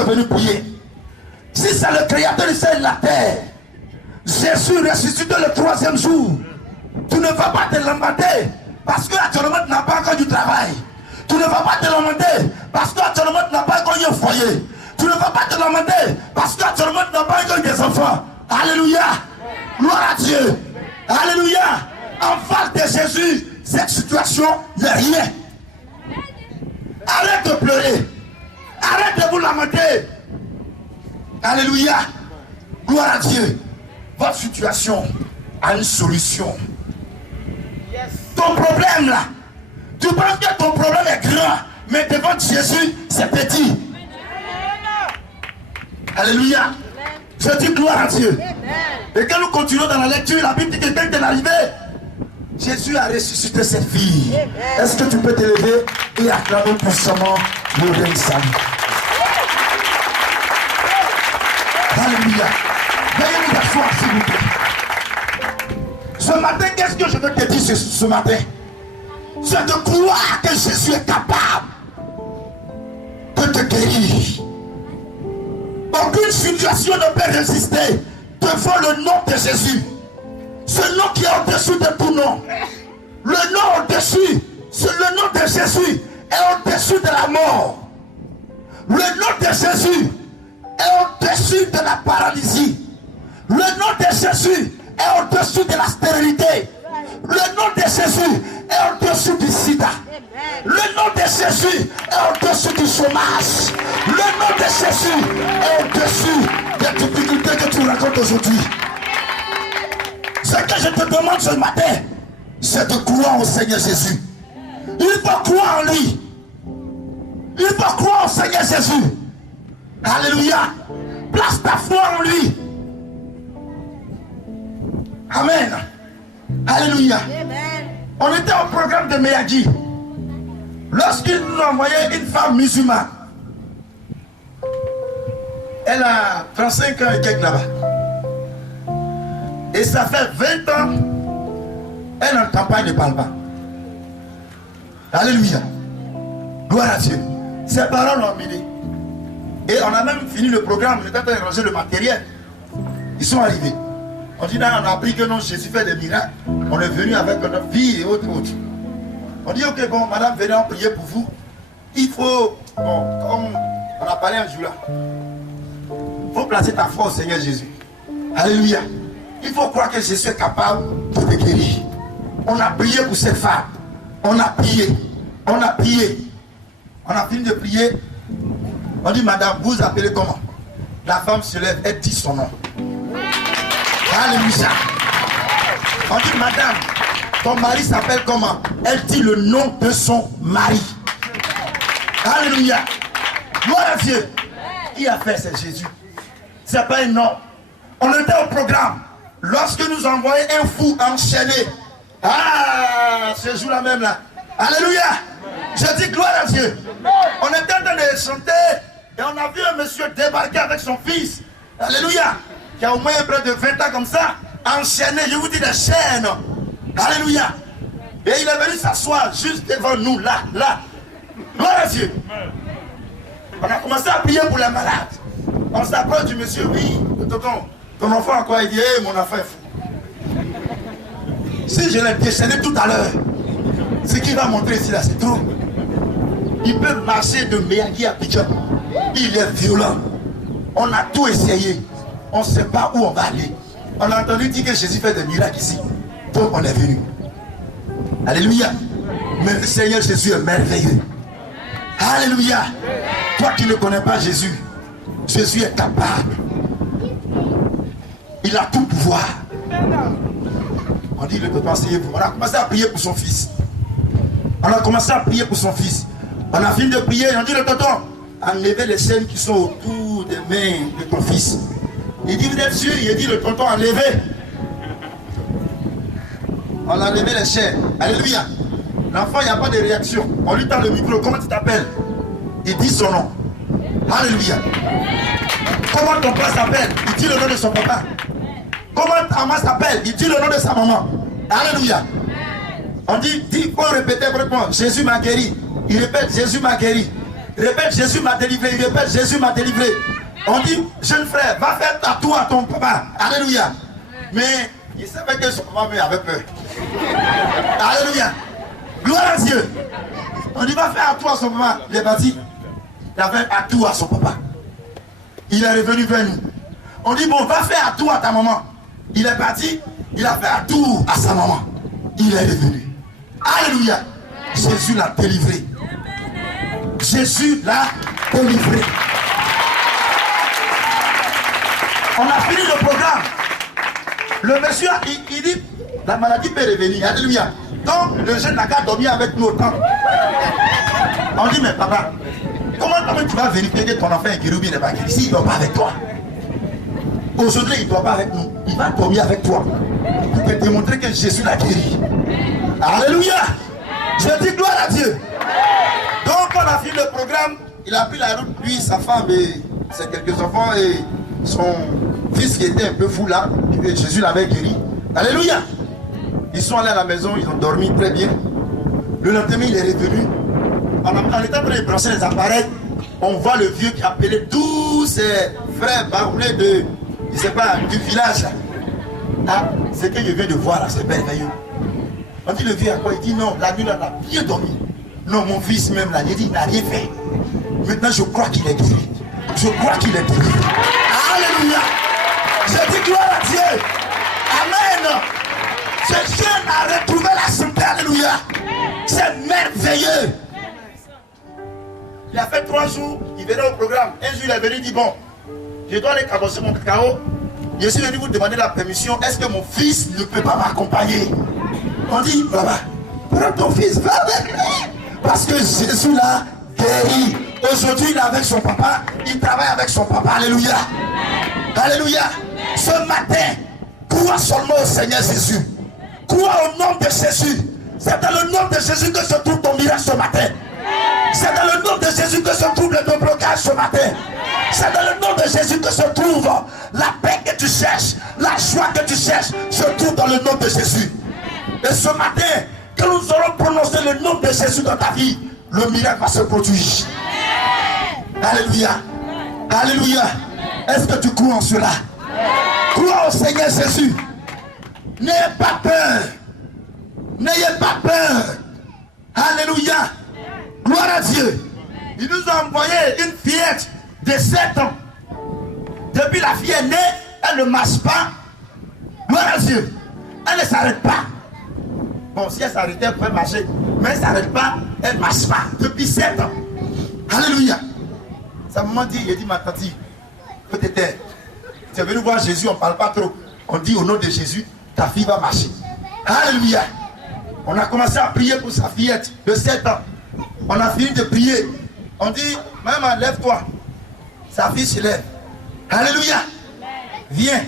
es venu prier. Si c'est le créateur du ciel et de la terre, Jésus ressuscité le 3e jour, tu ne vas pas te lamenter parce que actuellement tu n'as pas encore du travail. Tu ne vas pas te lamenter parce que actuellement tu n'as pas encore eu un foyer. Tu ne vas pas te lamenter parce que actuellement tu n'as pas encore eu des enfants. Alléluia. Gloire à Dieu. Alléluia. En face de Jésus, cette situation n'est rien. Arrête de pleurer. Arrête de vous lamenter. Alléluia. Gloire à Dieu. Votre situation a une solution. Ton problème là, tu penses que ton problème est grand, mais devant Jésus, c'est petit. Alléluia. Je dis gloire à Dieu. Et quand nous continuons dans la lecture, la Bible dit que quand il est arrivé, Jésus a ressuscité cette fille. Est-ce que tu peux te lever et acclamer puissamment le règne salut? Alléluia. Veuillez vous asseoir s'il vous plaît. Ce matin, qu'est-ce que je veux te dire ce matin? C'est de croire que Jésus est capable de te guérir. Aucune situation ne peut résister devant le nom de Jésus. Ce nom qui est au-dessus de tout nom. Le nom au-dessus, c'est le nom de Jésus est au-dessus de la mort. Le nom de Jésus est au-dessus de la paralysie. Le nom de Jésus est au-dessus de la stérilité. Le nom de Jésus est au-dessus du sida. Le nom de Jésus est au-dessus du chômage. Le nom de Jésus est au-dessus des difficultés que tu racontes aujourd'hui. Ce que je te demande ce matin, c'est de croire au Seigneur Jésus. Il faut croire en lui. Il faut croire au Seigneur Jésus. Alléluia. Place ta foi en lui. Amen. Alléluia. Amen. On était au programme de Meyagi. Lorsqu'il nous a envoyé une femme musulmane. Elle a 35 ans et quelques là-bas. Et ça fait 20 ans, elle en campagne ne parle pas. Alléluia. Gloire à Dieu. Ses parents l'ont emmené. Et on a même fini le programme, on était en train de ranger le matériel. Ils sont arrivés. On dit, là, on a appris que non, Jésus fait des miracles. On est venu avec notre fille et autres. On dit, ok, bon, madame, venez en prier pour vous. Il faut, bon, comme on a parlé un jour là, il faut placer ta foi au Seigneur Jésus. Alléluia. Il faut croire que Jésus est capable de te guérir. On a prié pour cette femme. On a prié. On a prié. On a fini de prier. On dit, madame, vous appelez comment? La femme se lève, elle dit son nom. Alléluia. On dit, madame, ton mari s'appelle comment? Elle dit le nom de son mari. Alléluia. Gloire à Dieu. Qui a fait? C'est Jésus. C'est pas un nom. On était au programme. Lorsque nous envoyons un fou enchaîné. Ah, ce jour-là même là. Alléluia. Je dis gloire à Dieu. On était en train de chanter et on a vu un monsieur débarquer avec son fils. Alléluia. Qui a au moins près de 20 ans comme ça. Enchaîné, je vous dis des chaînes. Alléluia. Et il est venu s'asseoir juste devant nous, là. Gloire à Dieu. On a commencé à prier pour les malades. On s'approche du monsieur, oui, ton enfant quoi? Il dit, hey, mon enfant est fou. Si je l'ai déchaîné tout à l'heure, ce qu'il va montrer ici là, c'est trop. Il peut marcher de Meyagi à Abidjan. Il est violent. On a tout essayé. On ne sait pas où on va aller. On a entendu dire que Jésus fait des miracles ici. Donc on est venu. Alléluia. Mais le Seigneur Jésus est merveilleux. Alléluia. Toi qui ne connais pas Jésus, Jésus est capable. Il a tout pouvoir. On dit, il peut pas essayer pour. On a commencé à prier pour son fils. On a commencé à prier pour son fils. On a fini de prier. On dit, le tonton, enlevez les chaînes qui sont autour des mains de ton fils. Il dit, vous êtes sûr? Il dit, le tonton, enlevez. On a enlevé les chaînes. Alléluia. L'enfant, il n'y a pas de réaction. On lui tend le micro. Comment tu t'appelles? Il dit son nom. Alléluia. Comment ton père s'appelle? Il dit le nom de son papa. Comment ta maman s'appelle? Il dit le nom de sa maman. Alléluia. On dit, il faut répéter vraiment. Jésus m'a guéri. Il répète, Jésus m'a guéri. Répète, Jésus m'a délivré. Il répète, Jésus m'a délivré. On dit, jeune frère, va faire tatou à ton papa. Alléluia. Mais il savait que son maman avait peur. Alléluia. Gloire à Dieu. On dit, va faire tatou à son papa. Il est parti. Il a fait tatou à son papa. Il est revenu vers nous. On dit, bon, va faire tatou à ta maman. Il est parti. Il a fait tatou à sa maman. Il est revenu. Alléluia. Jésus l'a délivré. Jésus l'a délivré. On a fini le programme. Le monsieur, il dit, la maladie peut revenir. Alléluia. Donc, le jeune n'a qu'à dormir avec nous autant. On dit, mais papa, comment tu vas vérifier que ton enfant est guéri ou bien n'est pas guéri? S'il ne dort pas avec toi. Aujourd'hui, il ne dort pas avec nous. Il va dormir avec toi. Pour te démontrer que Jésus l'a guéri. Alléluia. Je dis gloire à Dieu. Donc, on a fini le programme. Il a pris la route, lui, sa femme et ses quelques enfants et son fils qui était un peu fou là. Et Jésus l'avait guéri. Alléluia. Ils sont allés à la maison, ils ont dormi très bien. Le lendemain, il est revenu. En étant en train de brancher les appareils, on voit le vieux qui appelait tous ses frères baroulés de, je sais pas, du village. Ah, ce que je viens de voir là, c'est merveilleux. On dit le vieux à quoi? Il dit non, la nuit là, il a bien dormi. Non, mon fils même là, il dit il n'a rien fait. Maintenant, je crois qu'il est guéri. Je crois qu'il est guéri. Alléluia. Je dis gloire à Dieu. Amen. Ce jeune a retrouvé la santé. Alléluia. C'est merveilleux. Il a fait 3 jours, il venait au programme. Un jour, il est venu, il dit bon, je dois aller cabosser mon cacao. Je suis venu vous demander la permission. Est-ce que mon fils ne peut pas m'accompagner? On dit, papa, prends ton fils, va avec lui. Parce que Jésus l'a guéri. Aujourd'hui, il est avec son papa. Il travaille avec son papa. Alléluia. Alléluia. Ce matin, crois seulement au Seigneur Jésus. Crois au nom de Jésus. C'est dans le nom de Jésus que se trouve ton miracle ce matin. C'est dans le nom de Jésus que se trouve le blocage ce matin. C'est dans le nom de Jésus que se trouve la paix que tu cherches, la joie que tu cherches, se trouve dans le nom de Jésus. Et ce matin, que nous aurons prononcé le nom de Jésus dans ta vie, le miracle va se produire. Alléluia. Alléluia. Est-ce que tu crois en cela? Crois au Seigneur Jésus. N'ayez pas peur. N'ayez pas peur. Alléluia. Gloire à Dieu. Il nous a envoyé une fillette de 7 ans. Depuis la fille est née, elle ne marche pas. Gloire à Dieu. Elle ne s'arrête pas. Bon, si elle s'arrêtait, elle pouvait marcher. Mais elle ne s'arrête pas, elle ne marche pas. Depuis 7 ans. Alléluia. Sa maman dit, il dit, ma tante, peut-être, tu es venu voir Jésus, on ne parle pas trop. On dit au nom de Jésus, ta fille va marcher. Alléluia. On a commencé à prier pour sa fillette de 7 ans. On a fini de prier. On dit, maman, lève-toi. Sa fille se lève. Alléluia. Viens.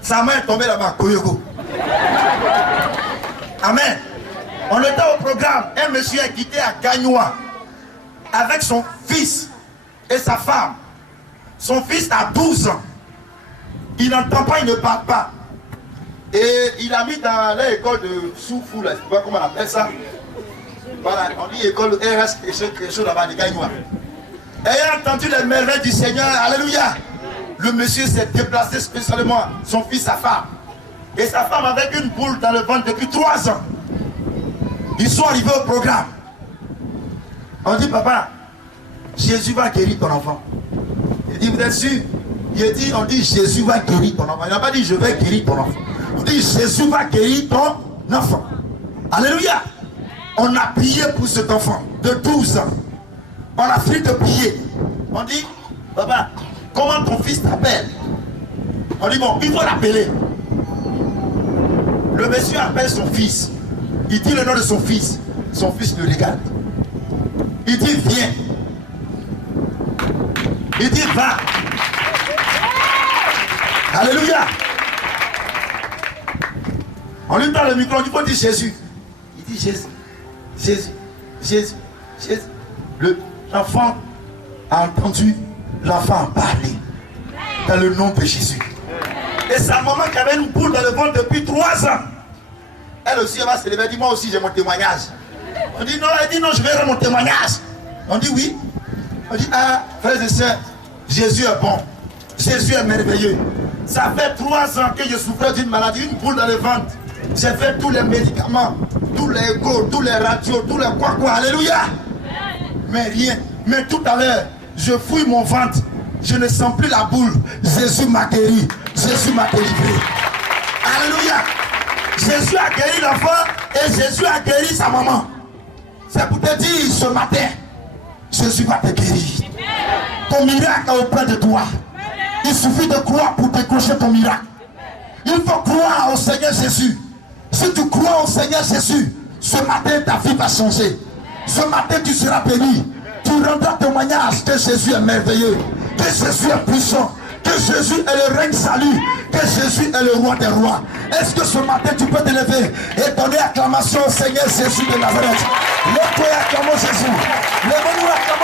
Sa main est tombée là-bas. Koyoko. Amen. On était au programme. Un monsieur est quitté à Gagnoua avec son fils et sa femme. Son fils a 12 ans. Il n'entend pas, il ne parle pas. Et il a mis dans l'école de Soufou, là, je ne sais pas comment on appelle ça. Voilà, on dit école RS, quelque chose là-bas, de Gagnoua. Ayant entendu les merveilles du Seigneur, alléluia, le monsieur s'est déplacé spécialement, son fils, sa femme. Et sa femme avec une boule dans le ventre depuis 3 ans. Ils sont arrivés au programme. On dit, papa, Jésus va guérir ton enfant. Il dit, vous êtes sûr? Il dit, on dit, Jésus va guérir ton enfant. Il n'a pas dit, je vais guérir ton enfant. On dit, Jésus va guérir ton enfant. Alléluia. On a prié pour cet enfant de 12 ans. On a fini de prier. On dit, papa, comment ton fils t'appelle? On dit, bon, il faut l'appeler. Le monsieur appelle son fils. Il dit le nom de son fils. Son fils le regarde. Il dit, viens. Il dit, va. Alléluia. On lui donne le micro, on lui faut dire Jésus. Il dit Jésus. Jésus. Jésus. Jésus. L'enfant a entendu l'enfant parler dans le nom de Jésus. Et sa maman qui avait une boule dans le ventre depuis 3 ans, elle aussi elle va se lever, elle dit moi aussi j'ai mon témoignage. On dit non, elle dit non, je vais rendre mon témoignage. On dit oui. On dit ah, frères et sœurs, Jésus est bon. Jésus est merveilleux. Ça fait 3 ans que je souffrais d'une maladie, une boule dans le ventre. J'ai fait tous les médicaments, tous les échos, tous les radios, tous les quoi. Alléluia. Mais rien. Mais tout à l'heure, je fouille mon ventre. Je ne sens plus la boule. Jésus m'a guéri. Jésus m'a délivré. Alléluia. Jésus a guéri l'enfant et Jésus a guéri sa maman. C'est pour te dire ce matin, Jésus va te guérir. Ton miracle est auprès de toi. Il suffit de croire pour décrocher ton miracle. Il faut croire au Seigneur Jésus. Si tu crois au Seigneur Jésus, ce matin ta vie va changer. Ce matin tu seras béni. Tu rendras témoignage que Jésus est merveilleux, que Jésus est puissant, que Jésus est le règne salut, que Jésus est le roi des rois. Est-ce que ce matin tu peux te lever et donner acclamation au Seigneur Jésus de Nazareth? Lève-toi et acclamons Jésus. Lève-nous acclamons